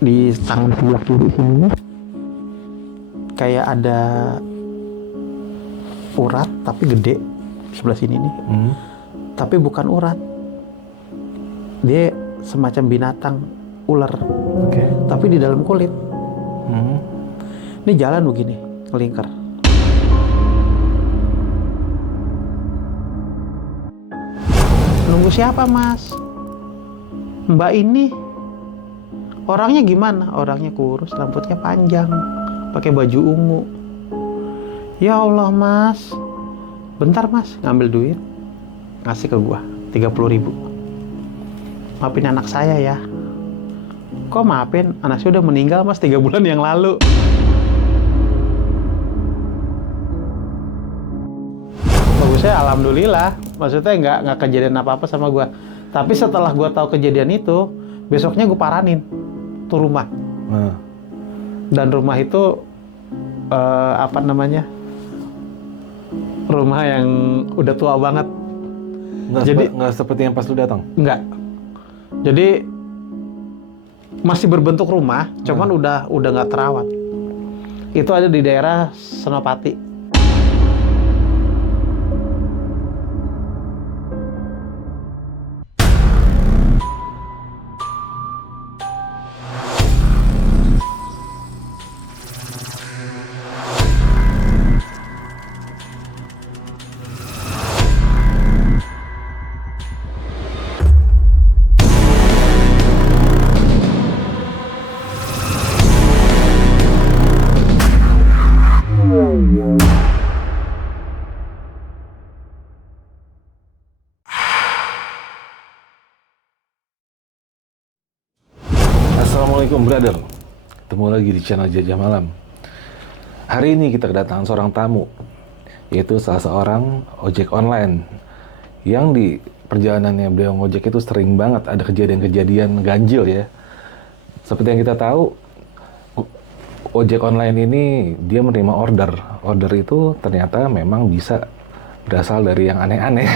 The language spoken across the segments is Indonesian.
di tangan sebelah kiri sini kayak ada urat tapi gede sebelah sini nih. Tapi bukan urat, dia semacam binatang ular. Tapi di dalam kulit. Ini jalan begini, ngelingkar. Nunggu siapa, Mas? Mbak ini orangnya gimana? Orangnya kurus, rambutnya panjang, pakai baju ungu. Ya Allah, Mas. Bentar, Mas, ngambil duit. Ngasih ke gua 30.000. Maafin anak saya ya. Kok maafin? Anak saya udah meninggal, Mas, 3 bulan yang lalu. Bagusnya alhamdulillah. Maksudnya nggak kejadian apa-apa sama gua. Tapi setelah gua tahu kejadian itu, besoknya gua paranin tuh rumah. Dan rumah itu rumah yang udah tua banget. Nggak seperti yang pas lu datang? Nggak. Jadi masih berbentuk rumah, cuman udah nggak terawat. Itu ada di daerah Senopati. Assalamualaikum brother, ketemu lagi di channel Jajah Malam. Hari ini kita kedatangan seorang tamu, yaitu salah seorang ojek online yang di perjalanannya beliau ngojek itu sering banget ada kejadian-kejadian ganjil ya. Seperti yang kita tahu, ojek online ini dia menerima order. Order itu ternyata memang bisa berasal dari yang aneh-aneh.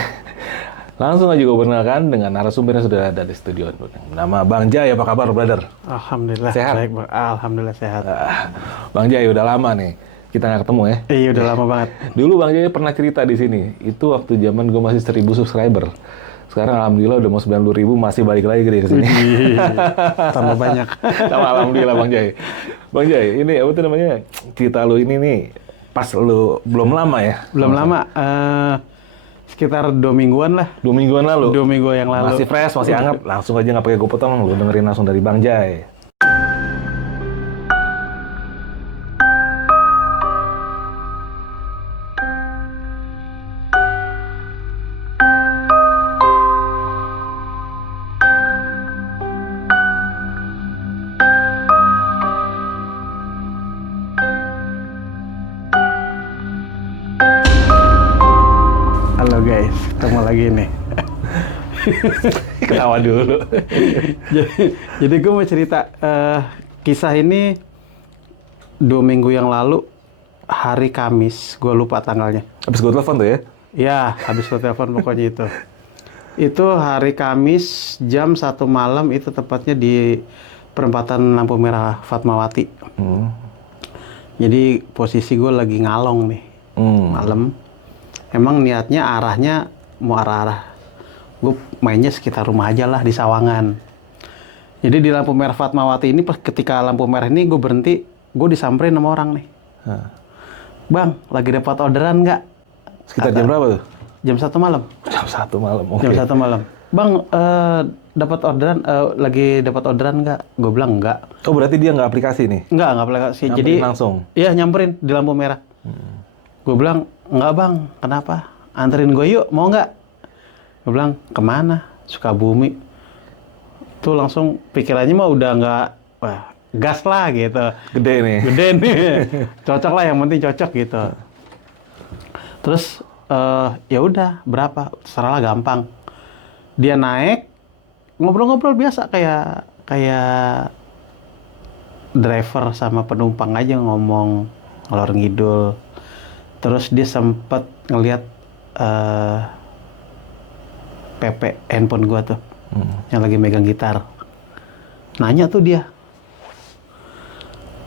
Langsung aja gue perkenalkan dengan narasumber yang sudah ada di studio. Nama Bang Jai, apa kabar brother? Alhamdulillah sehat. Baik, alhamdulillah sehat. Bang Jai udah lama nih kita nggak ketemu ya. Iya udah lama banget. Dulu Bang Jai pernah cerita di sini. Itu waktu zaman gue masih 1.000 subscriber. Sekarang alhamdulillah udah mau 90.000, masih balik lagi ke sini. Tambah banyak. Sama alhamdulillah Bang Jai. Bang Jai, ini apa tuh namanya? Cerita lu ini nih pas lu belum lama ya? Belum lama. Sekitar 2 mingguan lah. 2 mingguan lalu? 2 minggu yang lalu. Masih fresh, masih hangat. Langsung aja nggak pakai gue potong, lu dengerin langsung dari Bang Jai. Halo guys, ketemu lagi nih. Ketawa dulu. Jadi gue mau cerita kisah ini 2 minggu yang lalu, hari Kamis, gue lupa tanggalnya. Habis gue telepon tuh ya? Ya, habis gue telepon pokoknya itu. Itu hari Kamis jam 1 malam, itu tepatnya di perempatan lampu merah Fatmawati. Jadi posisi gue lagi ngalong nih, malam. Emang niatnya arahnya mau arah-arah. Gue mainnya sekitar rumah aja lah di Sawangan. Jadi di lampu merah Fatmawati ini, ketika lampu merah ini gue berhenti, gue disamperin sama orang nih. Bang, lagi dapat orderan nggak? Sekitar jam berapa tuh? Jam 1 malam. Jam 1 malam, oke. Jam 1 malam. Bang, dapat orderan, lagi dapat orderan nggak? Gue bilang nggak. Oh berarti dia nggak aplikasi nih? Nggak aplikasi. Nyamperin Jadi langsung? Iya, nyamperin di lampu merah. Gue bilang, nggak bang, kenapa? Anterin gue yuk, mau nggak? Gue bilang, kemana? Sukabumi. Tuh langsung pikirannya mah udah nggak, wah, gas lah gitu. Gede nih. Gede nih. Cocok lah, yang penting cocok gitu. Terus, ya udah, berapa? Terserah lah, gampang. Dia naik, ngobrol-ngobrol biasa kayak driver sama penumpang aja, ngomong ngalor ngidul. Terus dia sempet ngelihat PP handphone gua tuh, yang lagi megang gitar. Nanya tuh dia,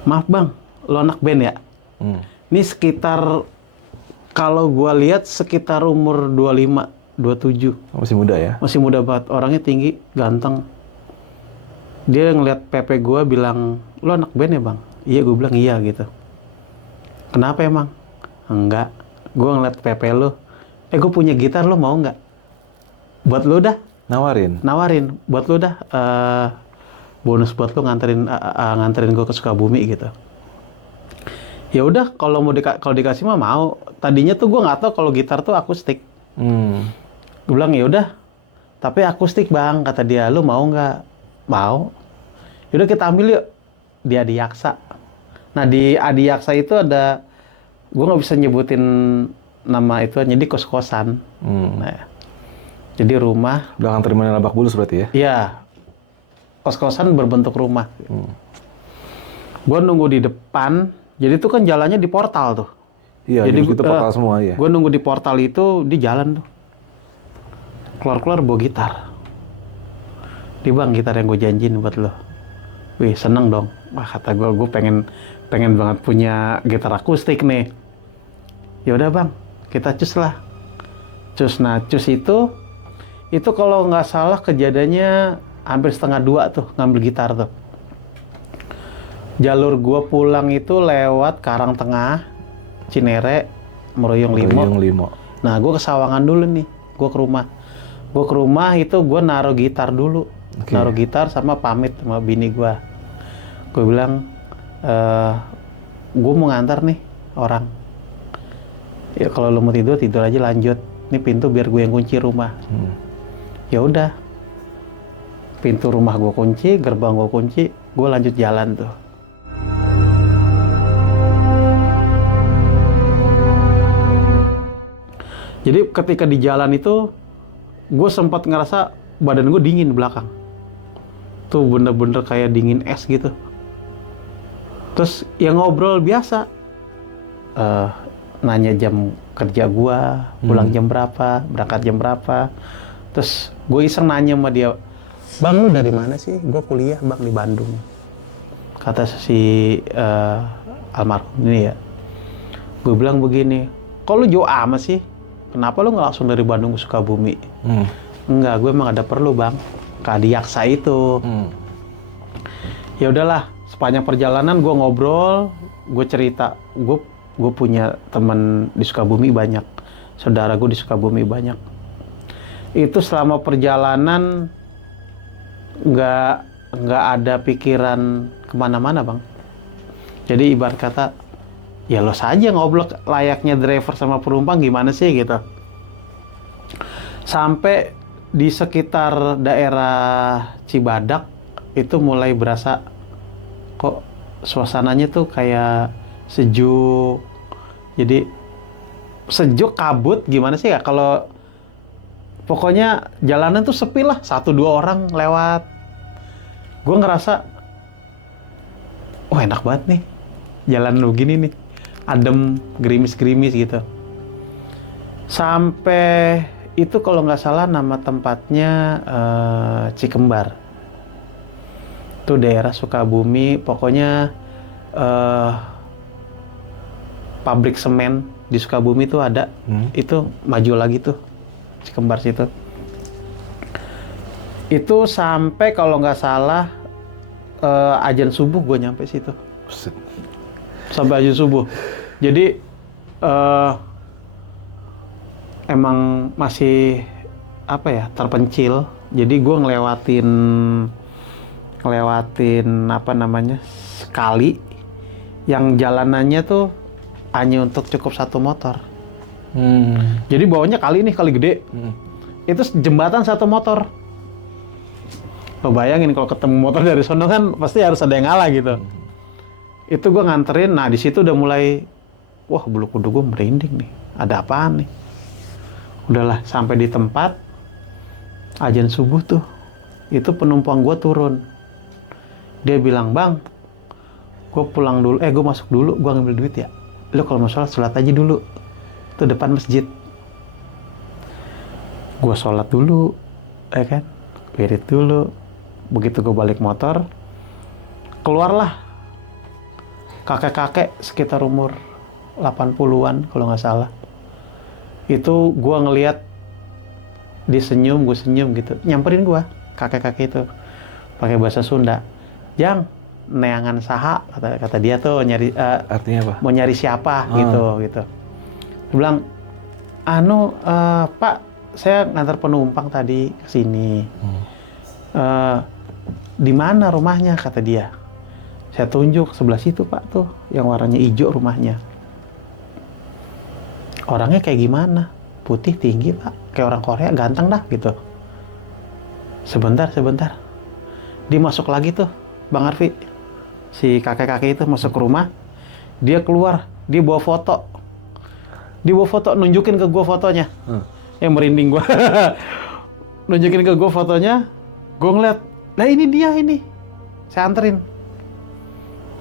Maaf bang, lo anak band ya? Ini sekitar, kalau gua lihat sekitar umur 25, 27. Masih muda ya? Masih muda banget, orangnya tinggi, ganteng. Dia ngeliat PP gua bilang, lo anak band ya bang? Iya, gue bilang iya gitu. Kenapa emang? Enggak, gue ngeliat PP lo. Gue punya gitar, lo mau nggak? Buat lo dah. Nawarin, buat lo dah. Bonus buat lo nganterin gue ke Sukabumi gitu. Ya udah, kalau dikasih mah mau. Tadinya tuh gue nggak tahu kalau gitar tuh akustik. Gue bilang ya udah, tapi akustik bang, kata dia. Lo mau nggak? Mau. Yaudah kita ambil yuk di Adiaksa. Nah di Adiaksa itu ada, gue nggak bisa nyebutin nama itu, jadi kos-kosan. Nah, jadi rumah. Belakang terminal Lebak Bulus berarti ya? Iya, kos-kosan berbentuk rumah. Gue nunggu di depan, jadi itu kan jalannya di portal tuh. Iya, jadi itu portal semua ya. Gue nunggu di portal itu, di jalan tuh. Keluar-keluar bawa gitar. Di bang, gitar yang gue janjiin buat lo. Wih, seneng dong. Wah, kata gue pengen banget punya gitar akustik nih. Ya udah bang, kita cus lah. Cus, nah cus itu kalau nggak salah kejadiannya hampir 1:30 tuh ngambil gitar tuh. Jalur gue pulang itu lewat Karangtengah, Cinere, Meroyong Limo. Nah gue ke Sawangan dulu nih, gue ke rumah. Gue ke rumah itu gue naruh gitar dulu. Naruh gitar sama pamit sama bini gue. Gue bilang, gue mau ngantar nih orang. Ya kalau lo mau tidur aja lanjut. Ini pintu biar gue yang kunci rumah. Ya udah. Pintu rumah gue kunci, gerbang gue kunci, gue lanjut jalan tuh. Jadi ketika di jalan itu, gue sempat ngerasa badan gue dingin belakang. Tuh bener-bener kayak dingin es gitu. Terus ya ngobrol biasa. Nanya jam kerja gua, pulang jam berapa, berangkat jam berapa. Terus gue iseng nanya sama dia, bang lu dari mana sih? Gue kuliah bang di Bandung. Kata si almarhum ini ya. Gue bilang begini, kok lu jauh amat sih? Kenapa lu nggak langsung dari Bandung ke Sukabumi? Enggak, gue emang ada perlu bang. Ke Adiaksa itu. Ya udahlah, sepanjang perjalanan gue ngobrol, gue cerita, gue punya teman di Sukabumi banyak, saudara gue di Sukabumi banyak. Itu selama perjalanan nggak ada pikiran kemana-mana bang. Jadi ibarat kata, ya lo saja ngobrol layaknya driver sama penumpang gimana sih gitu. Sampai di sekitar daerah Cibadak itu mulai berasa kok suasananya tuh kayak sejuk. Jadi sejuk, kabut, gimana sih ya, kalau pokoknya jalanan tuh sepi lah, 1-2 orang lewat. Gue ngerasa enak banget nih jalan begini nih, adem, gerimis-gerimis gitu. Sampai itu kalau nggak salah nama tempatnya Cikembar. Itu daerah Sukabumi, pokoknya pabrik semen di Sukabumi tuh ada. Itu maju lagi tuh Cikembar situ. Itu sampai kalau nggak salah azan subuh gue nyampe situ. Sampai azan subuh. Jadi emang masih apa ya, terpencil. Jadi gue ngelewatin apa namanya, sekali yang jalanannya tuh hanya untuk cukup 1 motor. Jadi bawahnya kali gede. Itu jembatan 1 motor. Lo bayangin kalau ketemu motor dari sono kan pasti harus ada yang ngalah gitu. Itu gue nganterin. Nah di situ udah mulai, wah bulu kuduk gue merinding nih. Ada apaan nih? Udahlah, sampai di tempat azan subuh tuh. Itu penumpang gue turun. Dia bilang, bang, gue pulang dulu, gue masuk dulu, gue ngambil duit ya. Lo kalau mau sholat aja dulu. Itu depan masjid. Gue sholat dulu, kan? Wirid dulu. Begitu gue balik motor, keluarlah kakek-kakek sekitar umur 80-an kalau nggak salah. Itu gue ngelihat dia senyum, gue senyum gitu. Nyamperin gue, kakek-kakek itu. Pakai bahasa Sunda. Jang, neangan saha, kata dia tuh nyari Artinya apa? mau nyari siapa gitu. Dia bilang, Pak, saya ngantar penumpang tadi ke sini. Di mana rumahnya, kata dia. Saya tunjuk sebelah situ, Pak, tuh yang warnanya hijau rumahnya. Orangnya kayak gimana? Putih, tinggi, Pak. Kayak orang Korea, ganteng dah gitu. Sebentar. Dia masuk lagi tuh, Bang Arfi. Si kakek-kakek itu masuk ke rumah. Dia keluar, dia bawa foto. Nunjukin ke gua fotonya. Yang merinding gua. Nunjukin ke gua fotonya. Gua ngeliat, lah ini dia ini. Saya anterin.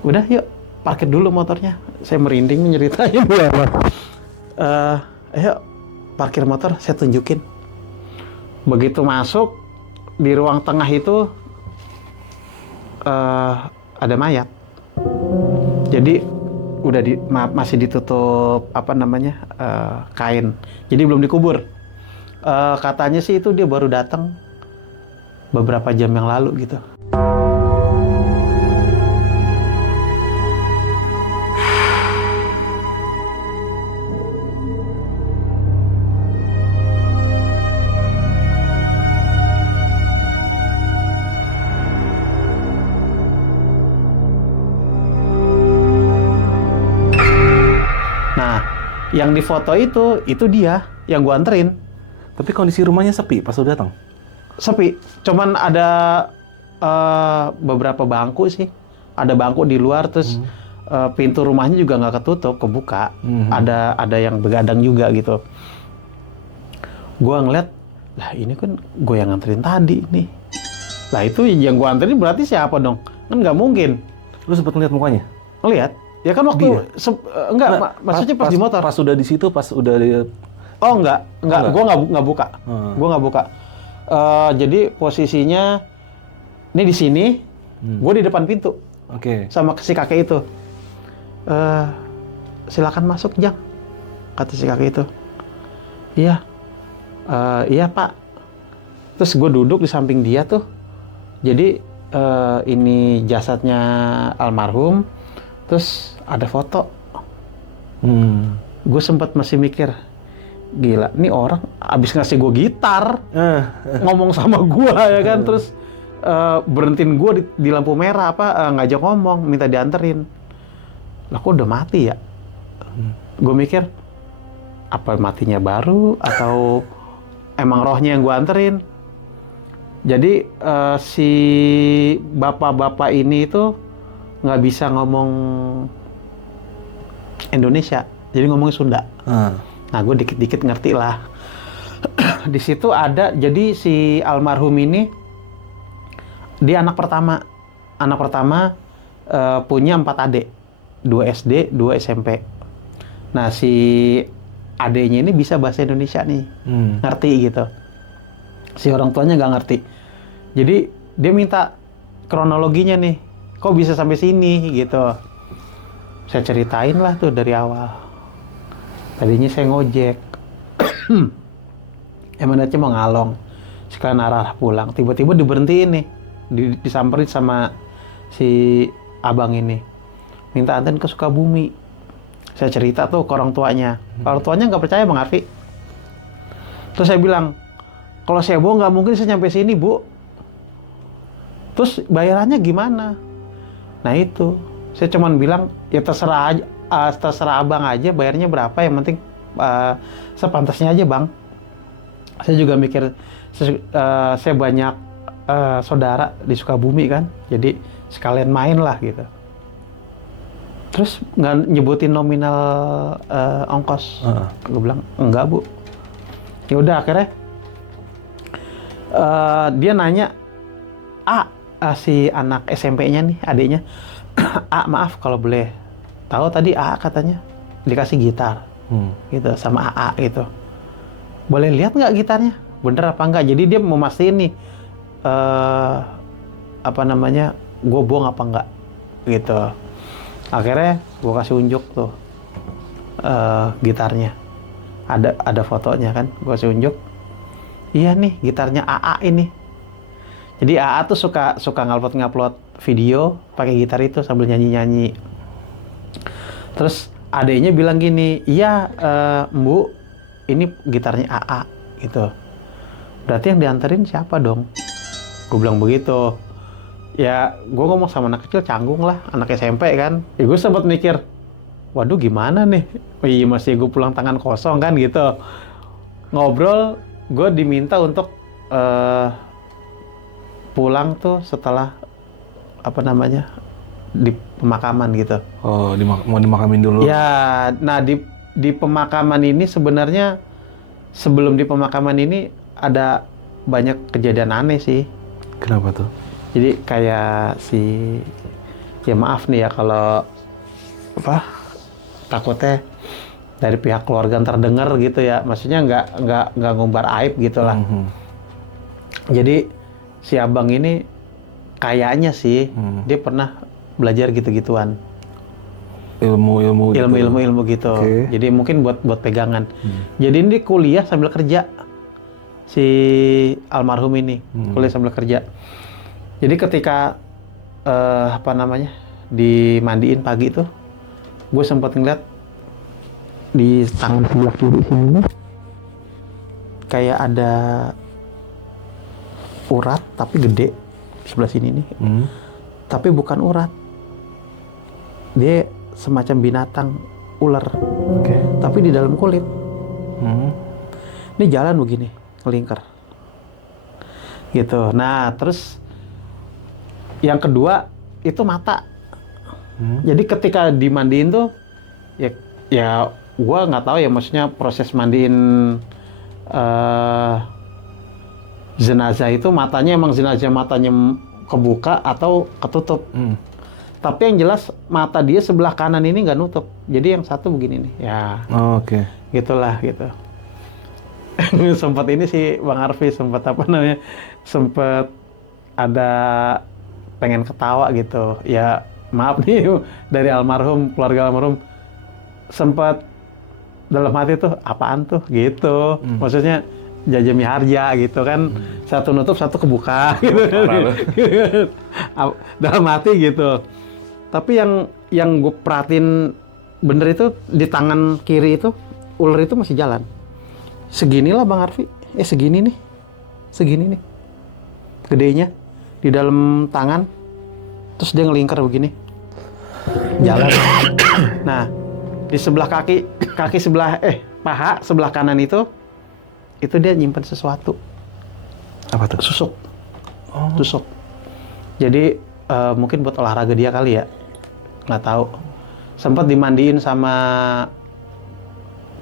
Udah yuk, parkir dulu motornya. Saya merinding nyeritain. Ayo, parkir motor, saya tunjukin. Begitu masuk, di ruang tengah itu ada mayat. Jadi udah masih ditutup kain. Jadi belum dikubur. Katanya sih itu dia baru datang beberapa jam yang lalu gitu. Yang di foto itu dia yang gua anterin. Tapi kondisi rumahnya sepi pas lu datang? Sepi, cuman ada beberapa bangku sih. Ada bangku di luar, terus pintu rumahnya juga nggak ketutup, kebuka. Ada yang begadang juga gitu. Gua ngeliat, lah ini kan gue yang nganterin tadi nih. Lah itu yang gua anterin berarti siapa dong? Kan nggak mungkin. Lu sempat ngeliat mukanya? Ngeliat? Ya kan waktu maksudnya pas di motor. Pas udah di situ, pas udah di... Oh enggak. Gua nggak buka. Gua nggak buka. Jadi posisinya ini di sini, gue di depan pintu. Oke. Sama si kakek itu. Silakan masuk, Jang. Kata si kakek itu. Iya. Iya, Pak. Terus gue duduk di samping dia tuh. Jadi ini jasadnya almarhum. Terus ada foto. Gue sempat masih mikir, gila, ini orang abis ngasih gue gitar, ngomong sama gue ya kan, terus berhentiin gue di lampu merah, ngajak ngomong, minta dianterin. Lah kok udah mati ya? Gue mikir, apa matinya baru atau emang rohnya yang gue anterin? Jadi si bapak-bapak ini itu nggak bisa ngomong Indonesia, jadi ngomongnya Sunda. Nah, gue dikit-dikit ngerti lah. Di situ ada, jadi si almarhum ini dia anak pertama. Anak pertama punya 4 adik, 2 SD, 2 SMP. Nah, si adiknya ini bisa bahasa Indonesia nih, ngerti gitu. Si orang tuanya nggak ngerti. Jadi dia minta kronologinya nih. Kok bisa sampai sini gitu. Saya ceritain lah tuh dari awal. Tadinya saya ngojek. Emang aja mau ngalong. Sekalian arah pulang. Tiba-tiba diberhentiin nih. Disamperin sama si abang ini. Minta anterin ke Sukabumi. Saya cerita tuh ke orang tuanya. Orang tuanya nggak percaya, Bang Arfi. Terus saya bilang, kalau saya bohong nggak mungkin saya nyampe sini, Bu. Terus bayarannya gimana? Nah itu, saya cuman bilang, ya terserah aja, terserah abang aja bayarnya berapa, yang penting sepantasnya aja, Bang. Saya juga mikir, saya banyak saudara di Sukabumi kan, jadi sekalian main lah gitu. Terus nggak nyebutin nominal ongkos. Gue bilang, enggak, Bu. Ya udah akhirnya dia nanya, si anak SMP-nya nih, adiknya, maaf kalau boleh tahu, tadi katanya dikasih gitar, gitu, sama gitu. Boleh lihat nggak gitarnya? Bener apa enggak? Jadi dia mau mastiin nih, gue bohong apa enggak, gitu. Akhirnya gue kasih unjuk tuh gitarnya. Ada fotonya kan, gue kasih unjuk. Iya nih gitarnya AA ini. Jadi AA tuh suka ngupload video pakai gitar itu sambil nyanyi. Terus adeknya bilang gini, iya Mbu, ini gitarnya AA gitu. Berarti yang dianterin siapa dong? Gue bilang begitu. Ya gue ngomong sama anak kecil canggung lah, anak SMP kan. Ya gue sempat mikir, waduh gimana nih? Iya masih gue pulang tangan kosong kan gitu. Ngobrol, gue diminta untuk pulang tuh setelah di pemakaman gitu. Oh, mau dimakamin dulu. Ya, nah di pemakaman ini sebenarnya sebelum di pemakaman ini ada banyak kejadian aneh sih. Kenapa tuh? Jadi kayak ya maaf nih ya kalau takutnya dari pihak keluarga terdengar gitu ya, maksudnya nggak ngumbar aib gitulah. Jadi si abang ini kayaknya sih dia pernah belajar gitu-gituan, ilmu gitu. Okay. Jadi mungkin buat pegangan. Jadi ini kuliah sambil kerja, si almarhum ini kuliah sambil kerja. Jadi ketika dimandiin pagi tuh, gue sempat ngeliat di tangan sebelah kiri sini kayak ada urat tapi gede sebelah sini nih. Tapi bukan urat, dia semacam binatang ular, tapi di dalam kulit. Ini jalan begini ngelingkar gitu. Nah terus yang kedua itu mata. Jadi ketika dimandiin tuh ya gue nggak tahu ya, maksudnya proses mandiin jenazah itu matanya kebuka atau ketutup. Tapi yang jelas mata dia sebelah kanan ini nggak nutup, jadi yang satu begini nih ya. Gitulah gitu. Sempat ini sih Bang Arfi sempat ada pengen ketawa gitu ya, maaf nih dari keluarga almarhum, sempat dalam hati tuh apaan tuh gitu. Maksudnya Jaja Miharja gitu kan, satu nutup satu kebuka gitu. Dalam hati gitu. Tapi yang gue perhatiin bener itu di tangan kiri itu ular itu masih jalan. Seginilah Bang Arfi, segini nih, gedenya di dalam tangan, terus dia ngelingkar begini, jalan. Nah di sebelah kaki sebelah paha sebelah kanan itu dia nyimpen sesuatu. Apa tuh? Tusuk. Jadi mungkin buat olahraga dia kali ya, nggak tahu. Sempat dimandiin sama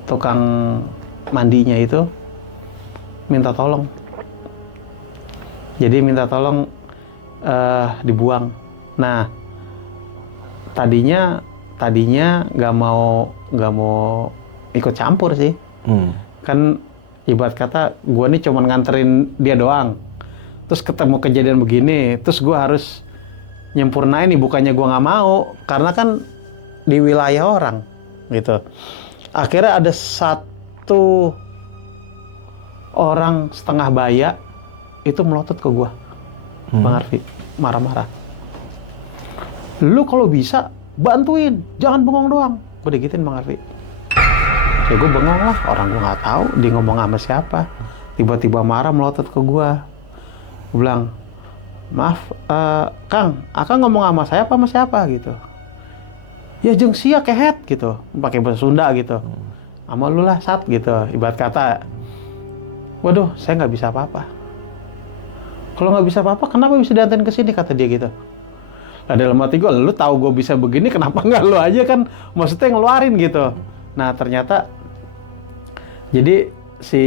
tukang mandinya itu, minta tolong. Jadi minta tolong dibuang. Nah tadinya nggak mau ikut campur sih. Kan ibarat kata gue nih cuma nganterin dia doang, terus ketemu kejadian begini, terus gue harus nyempurnain nih, bukannya gue nggak mau, karena kan di wilayah orang gitu. Akhirnya ada satu orang setengah baya itu melotot ke gue, Bang Arfi, marah-marah. Lu kalau bisa bantuin, jangan bengong doang. Gue digituin Bang Arfi. Ya gue bengong lah, orang gue nggak tahu dia ngomong sama siapa. Tiba-tiba marah melotot ke gue. Gue bilang, maaf, Kang, Akang ngomong sama saya apa sama siapa gitu. Ya jeung sia kehet gitu, pakai bahasa Sunda gitu. Sama lu lah Sat gitu, ibarat kata. Waduh, saya nggak bisa apa-apa. Kalau nggak bisa apa-apa, kenapa bisa diantarin ke sini, kata dia gitu. Nah dalam hati gue, lu tahu gue bisa begini, kenapa nggak lu aja kan, maksudnya ngeluarin gitu. Nah ternyata, jadi si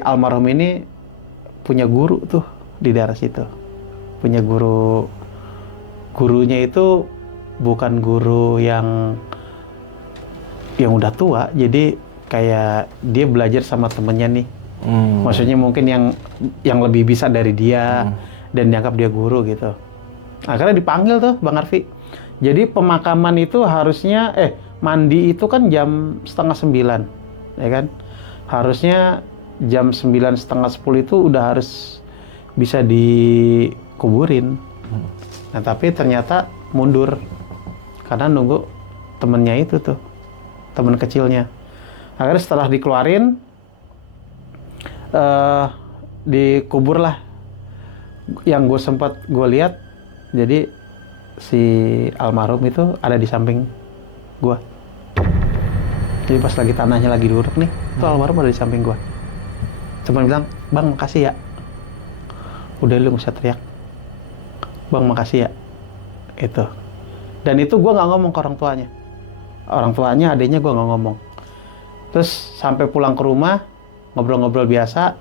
almarhum ini punya guru tuh di daerah situ. Punya gurunya itu bukan guru yang udah tua, jadi kayak dia belajar sama temennya nih. Maksudnya mungkin yang lebih bisa dari dia dan dianggap dia guru gitu. Akhirnya dipanggil tuh Bang Arfi. Jadi pemakaman itu harusnya mandi itu kan jam 8:30, ya kan? Harusnya jam 9 setengah 10 itu udah harus bisa dikuburin. Nah tapi ternyata mundur karena nunggu temennya itu tuh, temen kecilnya. Akhirnya setelah dikeluarin, dikubur lah. Yang gue lihat, jadi si almarhum itu ada di samping gue. Jadi pas lagi tanahnya lagi diuruk nih, itu almarhum ada di samping gue. Cuman bilang, "Bang, makasih ya." Udah lu nggak usah teriak. "Bang, makasih ya." Itu. Dan itu gue nggak ngomong ke orang tuanya. Orang tuanya, adiknya gue nggak ngomong. Terus sampai pulang ke rumah, ngobrol-ngobrol biasa,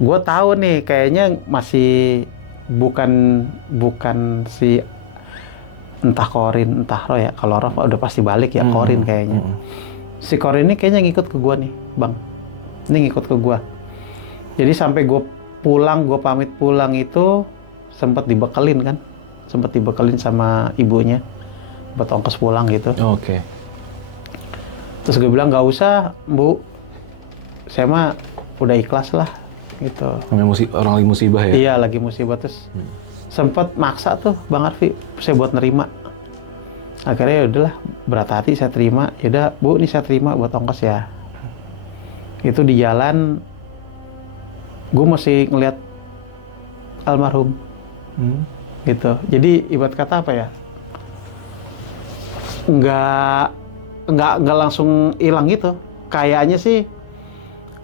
gue tahu nih kayaknya masih bukan si entah Korin, entah Roh ya. Kalau Roh udah pasti balik ya, Korin kayaknya. Si Korin ini kayaknya ngikut ke gue nih, Bang. Ini ngikut ke gue. Jadi sampai gue pulang, gue pamit pulang itu sempat dibekelin kan. Sempat dibekelin sama ibunya buat ongkos pulang gitu. Oke. Terus gue bilang, "Nggak usah, Bu. Saya mah udah ikhlas lah." Gitu. Orang lagi musibah ya? Iya, lagi musibah. Terus sempat maksa tuh Bang Arfi, saya buat nerima. Akhirnya ya udahlah, berat hati saya terima. Yaudah, Bu, ini saya terima buat ongkos ya. Itu di jalan, gue masih ngeliat almarhum. Gitu. Jadi ibarat kata apa ya? Nggak langsung hilang gitu. Kayaknya sih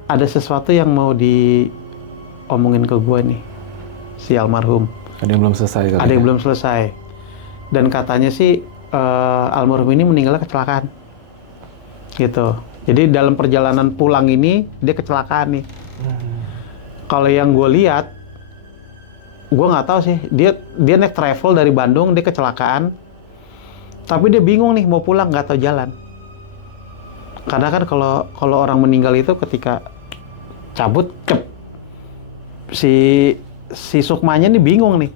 ada sesuatu yang mau diomongin ke gue nih, si almarhum. Ada yang belum selesai kali. Ada yang belum selesai. Dan katanya sih almarhum ini meninggalnya kecelakaan. Gitu. Jadi dalam perjalanan pulang ini dia kecelakaan nih. Kalau yang gue lihat, gue nggak tahu sih. Dia naik travel dari Bandung, dia kecelakaan. Tapi dia bingung nih mau pulang, nggak tahu jalan. Karena kan kalau orang meninggal itu ketika cabut, si sukmanya nih bingung nih.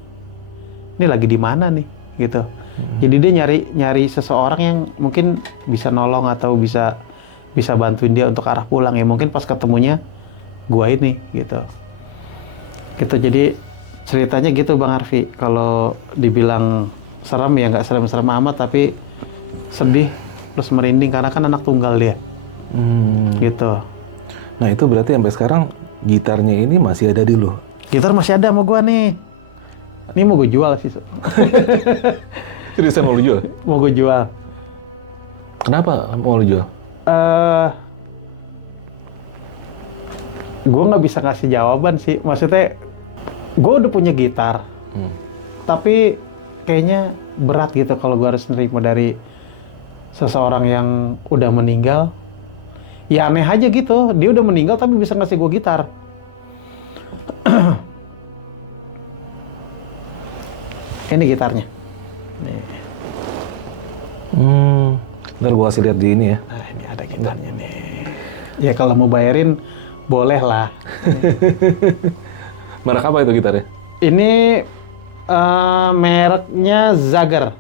Ini lagi di mana nih, gitu. Jadi dia nyari seseorang yang mungkin bisa nolong atau bisa bantuin dia untuk arah pulang ya. Mungkin pas ketemunya gua ini, gitu. Gitu. Jadi ceritanya gitu Bang Arfi. Kalau dibilang serem ya nggak serem-serem amat, tapi sedih terus merinding karena kan anak tunggal dia. Gitu. Nah itu berarti sampai sekarang gitarnya ini masih ada di lo? Gitar masih ada sama gua nih. Ini mau gue jual sih. Seriusan mau lu jual? Mau gue jual. Kenapa mau lu jual? Gue nggak bisa ngasih jawaban sih. Maksudnya, gue udah punya gitar. Tapi kayaknya berat gitu kalau gue harus nerima dari seseorang yang udah meninggal. Ya aneh aja gitu. Dia udah meninggal tapi bisa ngasih gue gitar. Ini gitarnya. Nih. Ntar gue kasih lihat di ini ya. Nah ini ada gitarnya nih. Ya kalau mau bayarin boleh lah. Merek apa itu gitarnya? Ini mereknya Zager.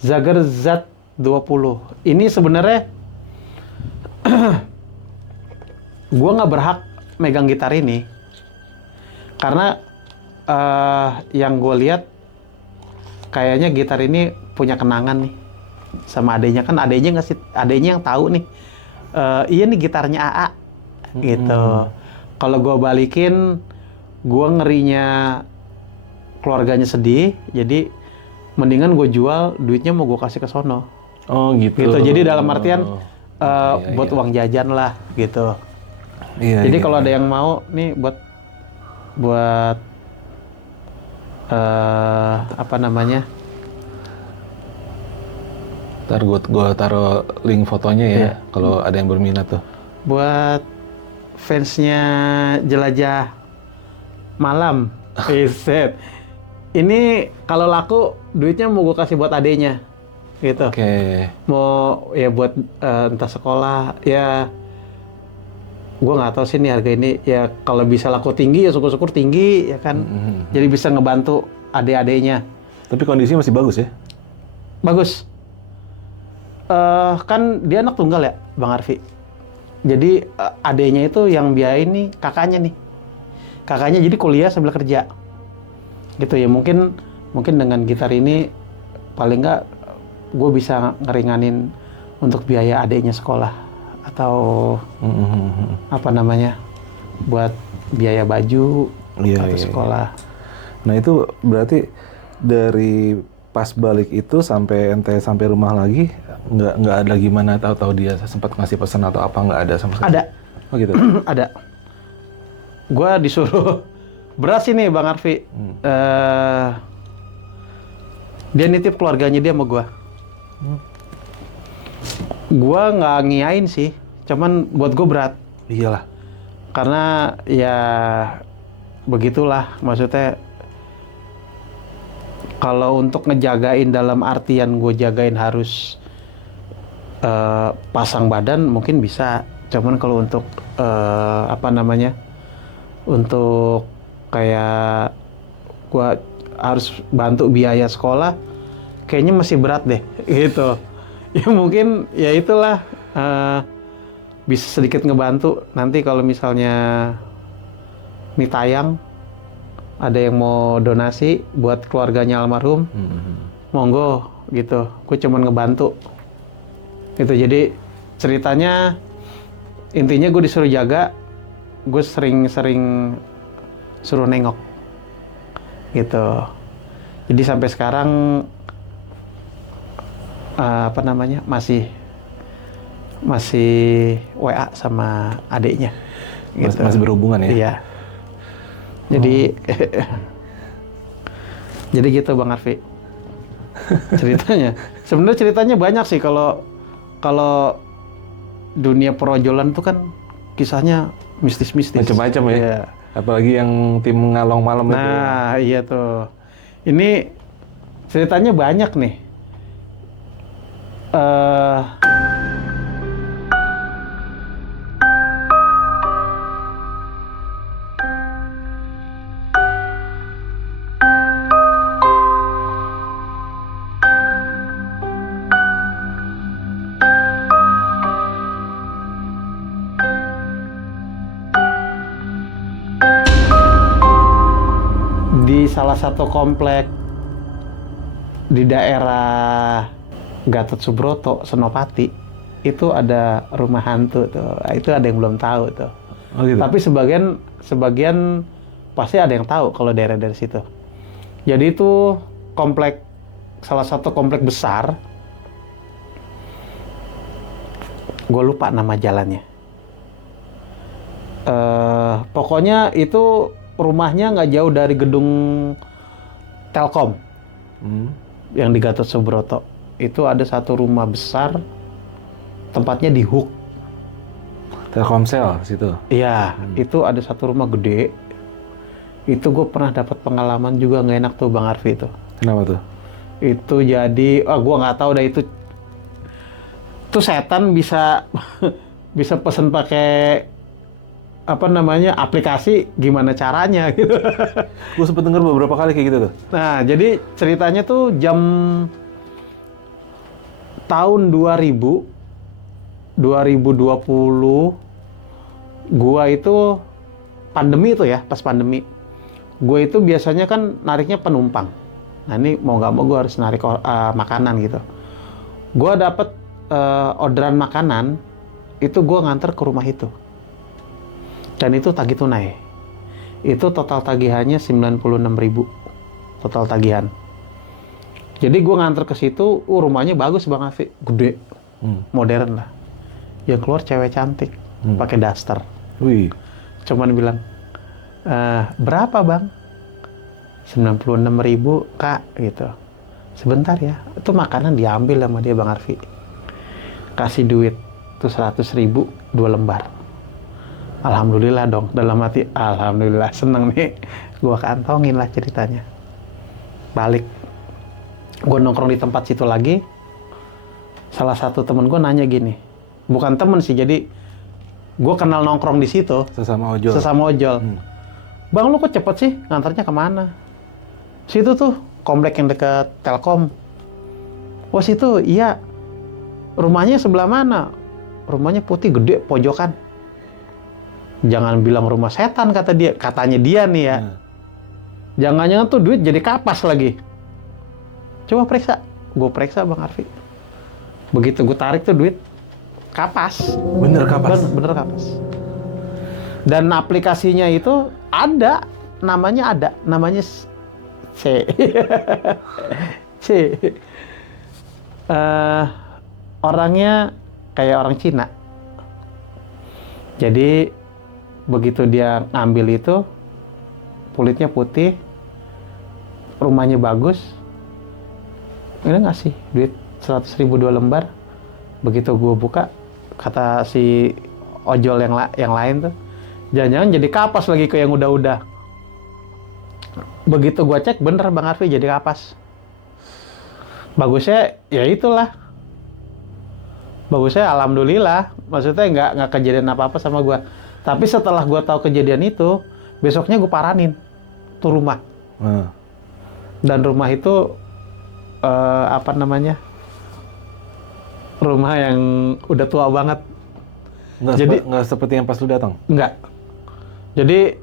Zager Z20. Ini sebenarnya gue nggak berhak megang gitar ini karena yang gue lihat kayaknya gitar ini punya kenangan nih sama adenya. Kan adenya yang tahu nih. Iya nih gitarnya AA gitu. Kalau gue balikin, gue ngerinya keluarganya sedih. Jadi mendingan gue jual, duitnya mau gue kasih ke sono. Oh gitu. Jadi dalam artian buat uang jajan lah gitu. Jadi kalau ada yang mau nih buat apa namanya? Ntar gue taruh link fotonya ya, kalau ada yang berminat tuh. Buat fansnya Jelajah Malam. Set. Ini kalau laku duitnya mau gue kasih buat adenya, gitu. Oke. Mau ya buat entah sekolah ya. Gue nggak tahu sih nih harga ini ya, kalau bisa laku tinggi ya syukur-syukur tinggi ya kan. Jadi bisa ngebantu adik-adiknya. Tapi kondisinya masih bagus ya? Bagus. Kan dia anak tunggal ya, Bang Arfi. Jadi adeknya itu yang biayain nih kakaknya nih. Kakaknya jadi kuliah sambil kerja. Gitu ya, mungkin dengan gitar ini paling nggak gue bisa ngeringanin untuk biaya adeknya sekolah atau apa namanya buat biaya baju atau sekolah. Nah itu berarti dari pas balik itu sampai ente sampai rumah lagi nggak ada gimana, tahu dia sempat ngasih pesan atau apa, nggak ada sama sekali? Ada. Oh gitu. Ada. Gue disuruh beras ini Bang Arfi. Dia nitip keluarganya dia sama gue. Gue nggak ngiyain sih, cuman buat gue berat. Iyalah. Karena ya begitulah, maksudnya kalau untuk ngejagain dalam artian gue jagain harus pasang badan mungkin bisa, cuman kalau untuk apa namanya, untuk kayak gue harus bantu biaya sekolah, kayaknya masih berat deh, gitu. Ya mungkin ya itulah, bisa sedikit ngebantu. Nanti kalau misalnya ini tayang, ada yang mau donasi buat keluarganya almarhum, monggo gitu. Gue cuman ngebantu. Gitu. Jadi ceritanya intinya gue disuruh jaga, gue sering-sering suruh nengok. Gitu. Jadi sampai sekarang apa namanya masih WA sama adiknya. Gitu. Masih berhubungan ya? Iya. Jadi jadi gitu Bang Arfi ceritanya. Sebenarnya ceritanya banyak sih, kalau dunia perojolan itu kan kisahnya mistis-mistis. Macam-macam ya. Iya. Apalagi yang tim ngalong malam itu. Nah, iya tuh. Ini ceritanya banyak nih. Di salah satu komplek di daerah Gatot Subroto, Senopati, itu ada rumah hantu tuh. Itu ada yang belum tahu tuh. Oh gitu. Tapi sebagian pasti ada yang tahu kalau daerah dari situ. Jadi itu salah satu komplek besar. Gue lupa nama jalannya. Pokoknya itu rumahnya nggak jauh dari gedung Telkom yang di Gatot Subroto. Itu ada satu rumah besar, tempatnya di Hook. Telkomsel situ. Iya, itu ada satu rumah gede. Itu gue pernah dapat pengalaman juga nggak enak tuh Bang Arfi itu. Kenapa tuh? Itu jadi, gue nggak tahu dah itu. Tuh setan bisa bisa pesen pakai apa namanya aplikasi, gimana caranya gitu. Gue sempet denger beberapa kali kayak gitu tuh. Nah, jadi ceritanya tuh jam tahun 2020, gua itu pandemi itu ya, pas pandemi. Gua itu biasanya kan nariknya penumpang. Nah, ini mau nggak mau gua harus narik makanan gitu. Gua dapet orderan makanan, itu gua nganter ke rumah itu. Dan itu tagih tunai. Itu total tagihannya 96.000 total tagihan. Jadi gue nganter ke situ, rumahnya bagus Bang Afi, gede, modern lah. Yang keluar cewek cantik, pakai daster. Wih. Cuman bilang, berapa Bang? 96.000 Kak, gitu. Sebentar ya, itu makanan diambil sama dia Bang Arfi. Kasih duit, itu 100.000, 2 lembar. Alhamdulillah dong, dalam hati, alhamdulillah, seneng nih. Gue kantongin lah ceritanya. Balik. Gue nongkrong di tempat situ lagi, salah satu temen gue nanya gini, bukan temen sih, jadi gue kenal nongkrong di situ, Sesama ojol. Bang lu kok cepet sih ngantarnya kemana? Situ tuh komplek yang dekat Telkom. Oh situ, iya. Rumahnya sebelah mana? Rumahnya putih gede pojokan. Jangan bilang rumah setan kata dia, katanya dia nih ya. Jangan-jangan tuh duit jadi kapas lagi. Coba periksa. Gue periksa Bang Arfi. Begitu gue tarik tuh duit kapas. Bener kapas? Bener kapas. Dan aplikasinya itu ada. Namanya C. C. Orangnya kayak orang Cina. Jadi begitu dia ngambil itu, kulitnya putih, rumahnya bagus, ini ngasih duit 100.000 2 lembar. Begitu gue buka, kata si ojol yang lain tuh, jangan-jangan jadi kapas lagi ke yang udah-udah. Begitu gue cek, bener Bang Arfi jadi kapas. Bagusnya ya itulah. Bagusnya alhamdulillah, maksudnya nggak kejadian apa-apa sama gue. Tapi setelah gue tahu kejadian itu, besoknya gue paranin tuh rumah. Dan rumah itu rumah yang udah tua banget. Nggak seperti yang pas lu datang? Nggak. Jadi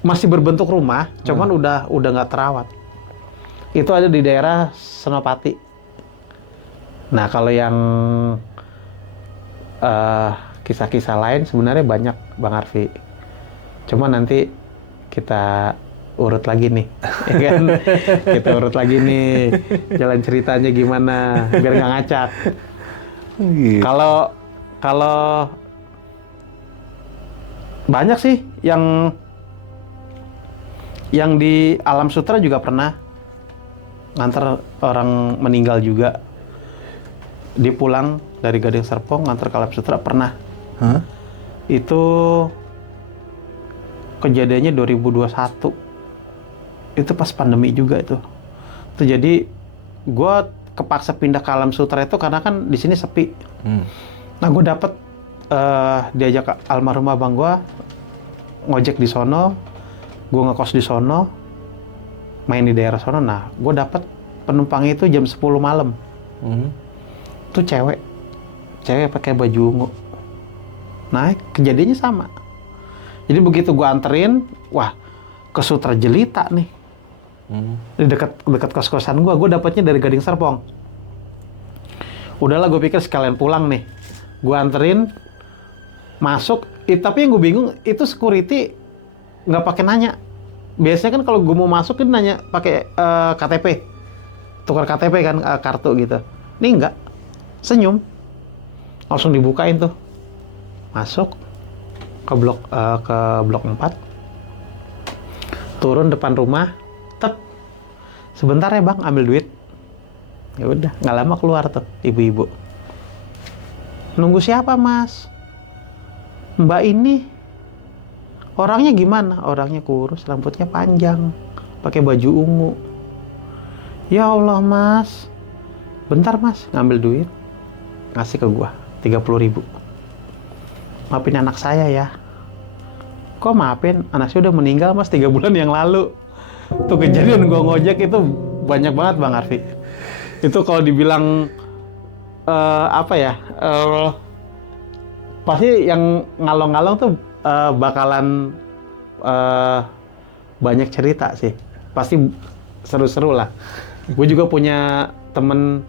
masih berbentuk rumah, cuman udah nggak terawat. Itu ada di daerah Senopati. Nah, kalau yang kisah-kisah lain sebenarnya banyak Bang Arfi. Cuma nanti kita urut lagi nih, ya kan? Kita urut lagi nih, jalan ceritanya gimana, biar nggak ngacak. Kalau banyak sih yang di Alam Sutera juga pernah nganter orang meninggal juga. Dia pulang dari Gading Serpong nganter ke Alam Sutera pernah. Itu kejadiannya 2021. Itu pas pandemi juga itu. Jadi gue kepaksa pindah ke Alam Sutera itu karena kan di sini sepi. Nah gue dapet diajak almarhum abang gue ngojek di sono, gue ngekos di sono, main di daerah sono. Nah gue dapet penumpangnya itu jam 10 malam. Itu cewek pakai baju ungu. Nah kejadiannya sama. Jadi begitu gue anterin, wah ke Sutra Jelita nih. Di dekat kos-kosan gue dapetnya dari Gading Serpong. Udahlah gue pikir sekalian pulang nih. Gue anterin, masuk, tapi yang gue bingung itu security nggak pakai nanya. Biasanya kan kalau gue mau masuk kan nanya pakai KTP, tukar KTP kan, kartu gitu. Ini enggak, senyum, langsung dibukain tuh, masuk ke blok 4, turun depan rumah, sebentar ya bang, ambil duit. Ya udah, nggak lama keluar tuh ibu-ibu. Nunggu siapa mas? Mbak ini. Orangnya gimana? Orangnya kurus, rambutnya panjang, pakai baju ungu. Ya Allah mas, bentar mas, ngambil duit, ngasih ke gua 30.000. Maafin anak saya ya. Kok maafin? Anaknya udah meninggal mas 3 bulan yang lalu. Tuh kejadian gua ngojek itu banyak banget Bang Arfi. Itu kalau dibilang pasti yang ngalong-ngalong tuh bakalan banyak cerita sih. Pasti seru-seru lah. Gue juga punya temen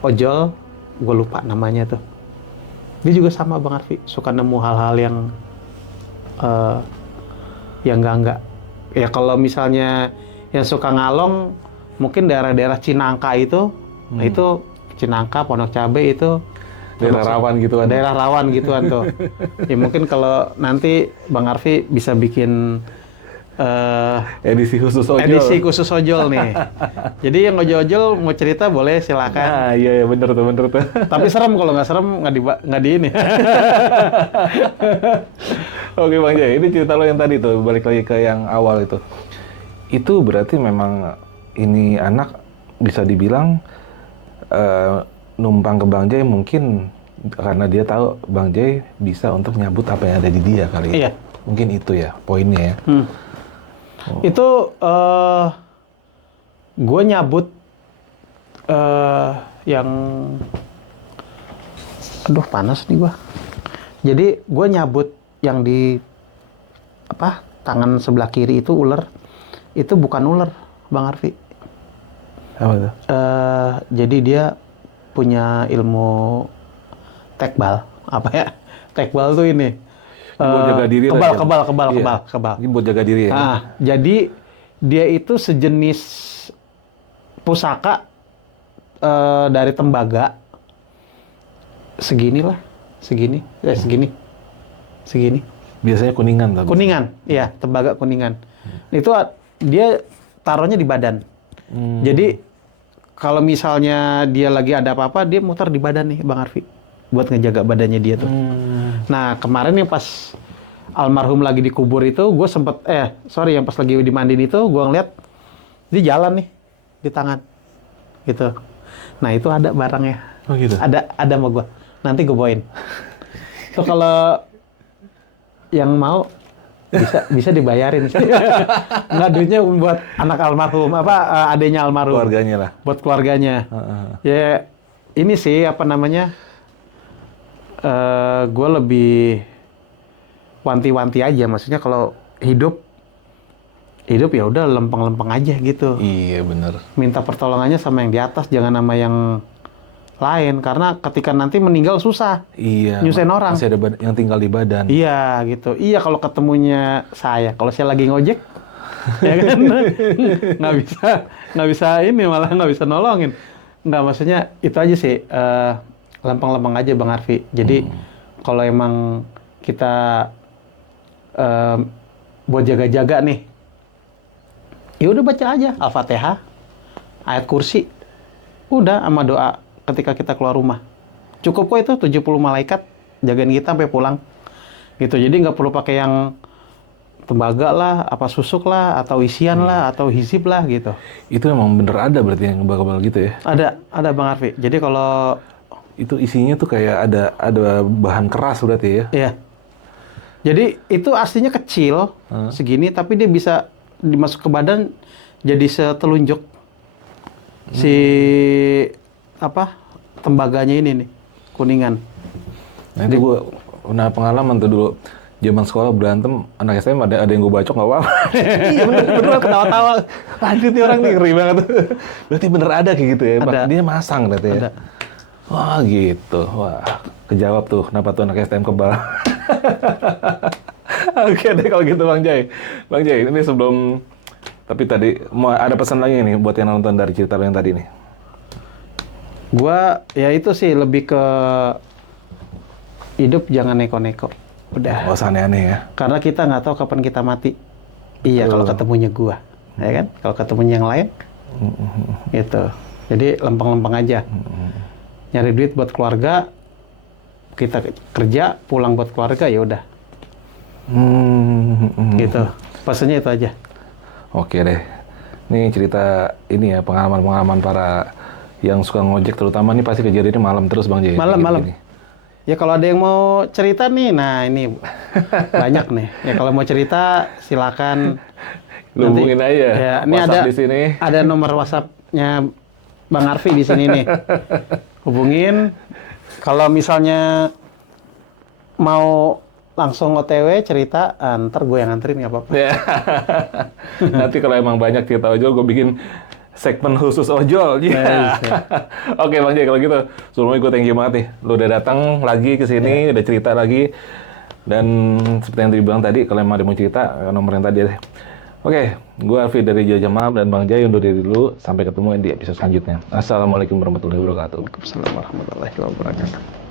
ojol, gue lupa namanya tuh. Dia juga sama Bang Arfi, suka nemu hal-hal yang enggak. Ya kalau misalnya yang suka ngalong, mungkin daerah-daerah Cinangka itu, nah itu Cinangka, Pondok Cabe itu daerah rawan gituan. Daerah rawan gituan tuh. Ya mungkin kalau nanti Bang Arfi bisa bikin edisi khusus ojol. Edisi khusus ojol nih. Jadi yang ojol-ojol mau cerita boleh silakan. Nah, iya bener tuh. Tapi serem, kalau nggak serem nggak di ini. Oke Bang Jay, ini cerita lo yang tadi tuh, balik lagi ke yang awal itu. Itu berarti memang ini anak bisa dibilang numpang ke Bang Jay mungkin karena dia tahu Bang Jay bisa untuk nyambut apa yang ada di dia kali ya. Iya. Mungkin itu ya poinnya ya. Itu gue nyabut yang aduh panas nih gua. Jadi gua nyabut yang di apa tangan sebelah kiri itu ular. Itu bukan ular, Bang Arfi. Apa tuh? Jadi dia punya ilmu tekbal. Apa ya? Tekbal tuh ini. Ini buat jaga diri lah Kebal, gitu. kebal, kebal, Iya. kebal, kebal. Ini buat jaga diri ya. Nah, jadi dia itu sejenis pusaka dari tembaga segini lah, segini. Biasanya kuningan tapi. Kuningan, iya, tembaga kuningan. Itu dia taruhnya di badan. Jadi kalau misalnya dia lagi ada apa-apa, dia muter di badan nih, Bang Arfi, buat ngejaga badannya dia tuh. Nah, kemarin yang pas almarhum lagi dikubur itu, gue sempet, yang pas lagi dimandiin itu, gue ngeliat dia jalan nih di tangan, gitu. Nah, itu ada barangnya. Oh gitu. Ada sama gue. Nanti gue bawain. Tuh kalau yang mau bisa dibayarin. Nggak, duitnya buat anak almarhum, adenya almarhum. Keluarganya lah. Buat keluarganya. Ya, ini sih apa namanya? Gue lebih wanti-wanti aja, maksudnya kalau hidup ya udah lempeng-lempeng aja gitu. Iya bener. Minta pertolongannya sama yang di atas, jangan sama yang lain, karena ketika nanti meninggal susah. Iya. Nyusahin orang. Masih ada yang tinggal di badan. Iya gitu. Iya kalau ketemunya saya, kalau saya lagi ngojek, ya kan nggak bisa ini, malah nggak bisa nolongin. Nggak, maksudnya itu aja sih, lempeng-lempeng aja Bang Arfi. Jadi kalau emang kita buat jaga-jaga nih, ya udah baca aja Al-Fatihah, ayat kursi, udah sama doa ketika kita keluar rumah. Cukup kok itu 70 malaikat jagain kita sampai pulang. Gitu. Jadi nggak perlu pakai yang tembaga lah, apa susuk lah, atau isian lah, atau hizib lah gitu. Itu emang bener ada berarti yang kebal-kebal gitu ya? Ada Bang Arfi. Jadi kalau Itu isinya tuh kayak ada bahan keras berarti ya? iya. Jadi itu aslinya kecil segini, tapi dia bisa dimasuk ke badan jadi setelunjuk si tembaganya ini nih, kuningan. Nah itu gue pernah pengalaman tuh dulu. Zaman sekolah berantem, anak SMA ada yang gue bacok nggak apa-apa. Iya bener ketawa-tawa. Lanjut nih orang nih, ngeri banget. Berarti bener ada kayak gitu ya? Ada. Dia masang berarti ya? Ada. Wah gitu. Wah, kejawab tuh kenapa tuh anak STM kebal. Oke deh kalau gitu Bang Jai. Bang Jai, ini sebelum... Tapi tadi, mau ada pesan lagi nih buat yang nonton dari cerita lo yang tadi nih? Gua, ya itu sih, lebih ke hidup jangan neko-neko. Udah. Nggak usah aneh-aneh ya? Karena kita nggak tahu kapan kita mati. Iya, kalau ketemunya gua. Ya kan? Kalau ketemunya yang lain, gitu. Jadi lempeng-lempeng aja. Nyari duit buat keluarga, kita kerja, pulang buat keluarga, ya udah. Gitu. Pesannya itu aja. Oke deh. Ini cerita ini ya, pengalaman-pengalaman para yang suka ngojek, terutama nih pasti kejadiannya malam terus Bang Jai. Malam-malam. Gini. Ya kalau ada yang mau cerita nih, nah ini banyak nih. Ya kalau mau cerita silakan. Hubungin aja. Ya, ini WhatsApp ada di sini. Ada nomor WhatsApp-nya Bang Arfi di sini nih. Hubungin. Kalau misalnya mau langsung OTW cerita, ntar gue yang nganterin nggak apa-apa. Ya. Nanti kalau emang banyak cerita ojol, gue bikin segmen khusus ojol. Ya. Oke Bang Jai, kalau gitu sebelumnya gue thank you banget nih. Lu udah datang lagi ke sini, udah cerita lagi. Dan seperti yang dibilang tadi, kalau emang ada mau cerita, nomor yang tadi deh. Oke, gue Alfi dari Jajah Malam dan Bang Jai undur diri dulu. Sampai ketemu di episode selanjutnya. Assalamualaikum warahmatullahi wabarakatuh. Waalaikumsalam warahmatullahi wabarakatuh.